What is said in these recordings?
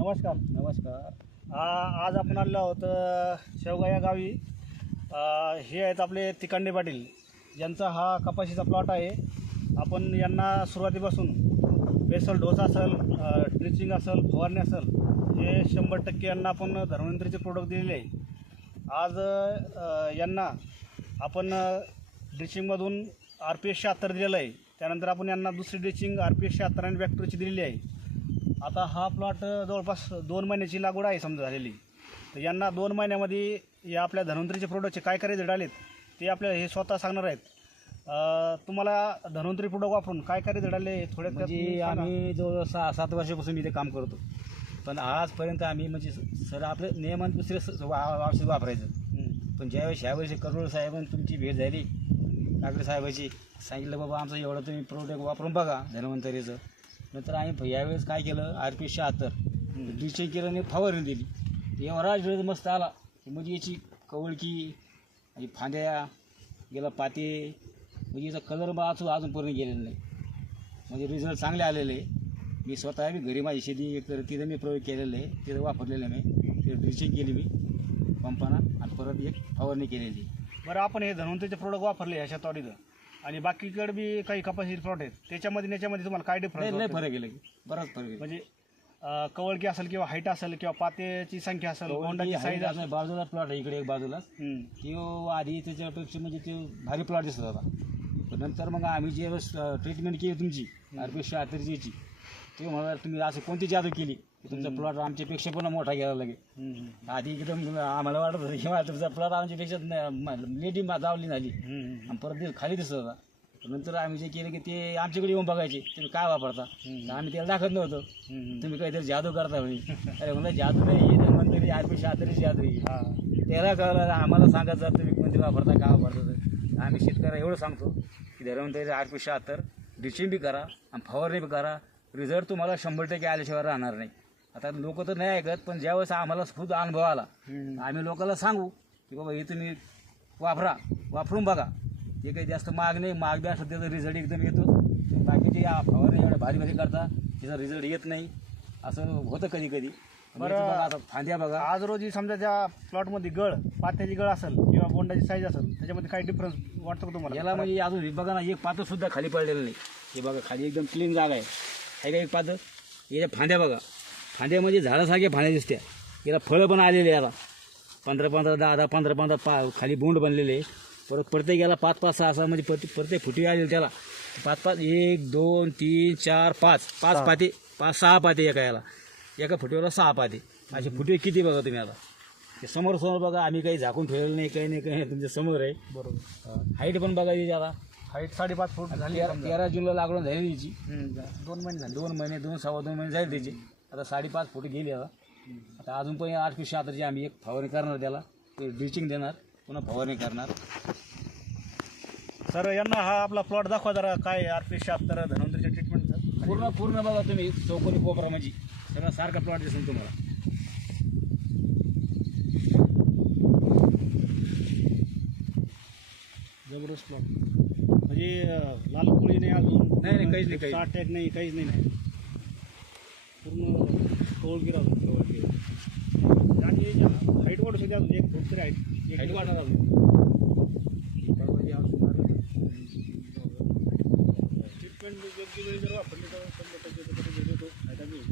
नमस्कार. नमस्कार. आज आपण आलेलो आहोत शेवगा या गावी. हे आहेत आपले तिकांडे पाटील, ज्यांचा हा कपाशीचा प्लॉट आहे. आपण यांना सुरुवातीपासून बेसल डोस असेल, ड्रिचिंग असेल, फवारणी असेल, हे 100% यांना आपण धन्वंतरीचे प्रोडक्ट दिलेले आहे. आज यांना आपण ड्रिचिंगमधून RPS 76 दिलेलं आहे. त्यानंतर आपण यांना दुसरी ड्रिचिंग RPS 76 आणि बॅक्टरीची दिलेली आहे. आता हा प्लॉट जवळपास 2 महिन्याची लागवड आहे समजा झालेली. तर यांना 2 महिन्यामध्ये या आपल्या धन्वंतरीचे प्रोडक्टचे काय काय रिझल्ट आलेत ते आपल्याला हे स्वतः सांगणार आहेत. तुम्हाला धन्वंतरी प्रोडक्ट वापरून काय काय रिझल्ट आले थोड्यात? म्हणजे आम्ही जवळ 6-7 वर्षापासून इथे काम करतो, पण आजपर्यंत आम्ही म्हणजे सर आपले नियमान दुसरे औषध वापरायचं. पण ज्यावेळेस ह्यावेळेस करोड साहेबांनी तुमची भेट झाली, काकडे साहेबाची, सांगितलं बाबा आमचं एवढं तुम्ही प्रोडक्ट वापरून बघा धन्वंतरीचं. नंतर आम्ही यावेळेस काय केलं, RPS 76 ड्रिचिंग केलं आणि फवारणी दिली. एवढा रिझल्ट मस्त आला म्हणजे याची कवळकी आणि फांद्या गेला पाते, म्हणजे याचा कलर बा अजूनपर्यंत गेलेला नाही. म्हणजे रिझल्ट चांगले आलेले. मी स्वतः घरी माझी शेती एक तर तिथं मी प्रयोग केलेलं आहे, तिथं वापरलेलं आहे. मी तिथं ड्रिचिंग केली मी पंपानं आणि परत एक फवारणी केलेली. बरं, आपण हे धन्वंतरीचे प्रोडक्ट वापरले ह्या शेतावरीचं आणि बाकीकडे बी काही कपाशी प्लॉट आहेत, त्याच्यामध्ये याच्यामध्ये तुम्हाला काय डिफरन्स? नाही फरक गेला, बराच फरक आहे. म्हणजे कवळकी असेल किंवा हाईट असेल किंवा पात्याची संख्या असेल, बोंडाची साईज असेल. बाजूला प्लॉट आहे इकडे एक बाजूलाच, तो आधी त्याच्यापेक्षा म्हणजे ते भारी प्लॉट दिसत होता. पण नंतर मग आम्ही जे ट्रीटमेंट केली तुमची RPS 76ची, ते म्हणाला तुम्ही असं कोणती जादू केली की तुमचा प्लॉट आमच्यापेक्षा पण मोठा गेला लगे. आधी एकदम आम्हाला वाटत होतं किंवा तुमचा प्लॉट आमच्यापेक्षा लेडी जावली झाली आणि परत खाली दिसत होता. नंतर आम्ही जे केलं की ते आमच्याकडे येऊन बघायचे तुम्ही काय वापरता. आम्ही त्याला दाखवत नव्हतं, तुम्ही काहीतरी जादू करता म्हणे. अरे म्हणलं जादू नाही, म्हणतरी RPS 76ची जादू आहे. त्याला कळलं आम्हाला सांगत जर तुम्ही कोणती वापरता काय वापरता. तर आम्ही शेतकऱ्याला एवढं सांगतो की धन्वंतरी RPS 76 ड्रिचिंग बी करा आणि फवारणी बी करा. रिझल्ट तुम्हाला 100% आल्याशिवाय राहणार नाही. आता लोक तर नाही ऐकत, पण ज्यावेळेस आम्हाला खुद अनुभव आला आम्ही लोकांना सांगू की बाबा हे तुम्ही वापरून बघा. ते काही जास्त महाग नाही, महाग बी असं त्याचा रिझल्ट एकदम येतो. बाकीचे फवारणी एवढ्या भारी भारी करता त्याचा रिझल्ट येत नाही, असं होतं कधी कधी. बरं, आता फांद्या बघा. आज रोजी समजा त्या प्लॉटमध्ये पात्याची गळ असेल किंवा बोंडाची साईज असेल, त्याच्यामध्ये काही डिफरन्स वाटतो का तुम्हाला? याला म्हणजे अजून बघा ना, एक पातं सुद्धा खाली पडलेलं नाही. हे बघा खाली एकदम क्लीन जागा आहे का एक पातं. याच्या फांद्या बघा, फांद्या म्हणजे झाडासारख्या फांद्या दिसत्या. याला फळं पण आलेले, याला 15-15, 10-10, 15-15 खाली बोंड बनलेले. परत प्रत्येक याला 5-5, 6-6 म्हणजे प्रत्येक फुटी आलेली त्याला 5-5, 1, 2, 3, 4, 5 पाते, 5-6 पाते एका याला. एका फुटीवर 6 पाते. असे फुटे किती बघा तुम्ही. आता ते समोर बघा, आम्ही काही झाकून ठेवलेलं नाही, काही नाही तुमच्या समोर आहे. बरोबर. हाईट पण बघा याची. आता हाईट 5.5 फूट झाली. 13 जूनला लागवड झाली त्याची. 2 महिने झाले. 2 महिने, 2-2.25 महिने झाले त्याचे. आता 5.5 फूट गेली. आता अजून पण RPS 76ची आम्ही एक फवारणी करणार, त्याला ड्रिचिंग देणार, पुन्हा फवारणी करणार. सर, यांना हा आपला प्लॉट दाखवा जरा, काय RPS 76 धन्वंतरीच्या ट्रीटमेंटचं पूर्ण बघा तुम्ही. चौकोनी कोपरा म्हणजे सगळा सारखा प्लॉट दिसेल तुम्हाला. जबरदस्त प्लॉट. म्हणजे लाल कोळी नाही अजून, नाही काहीच नाही, अटॅक नाही, काहीच नाही. पूर्ण कवळगी राहतो. आणि हाईट वाढू शकते अजून 1 फूट तरी हाईट वाढणार अजून. ट्रीटमेंट योग्य वेळी जर वापरली तर 100% देतो फायदा मिळेल.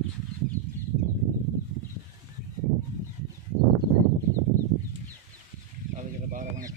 आता 12 महिन्यात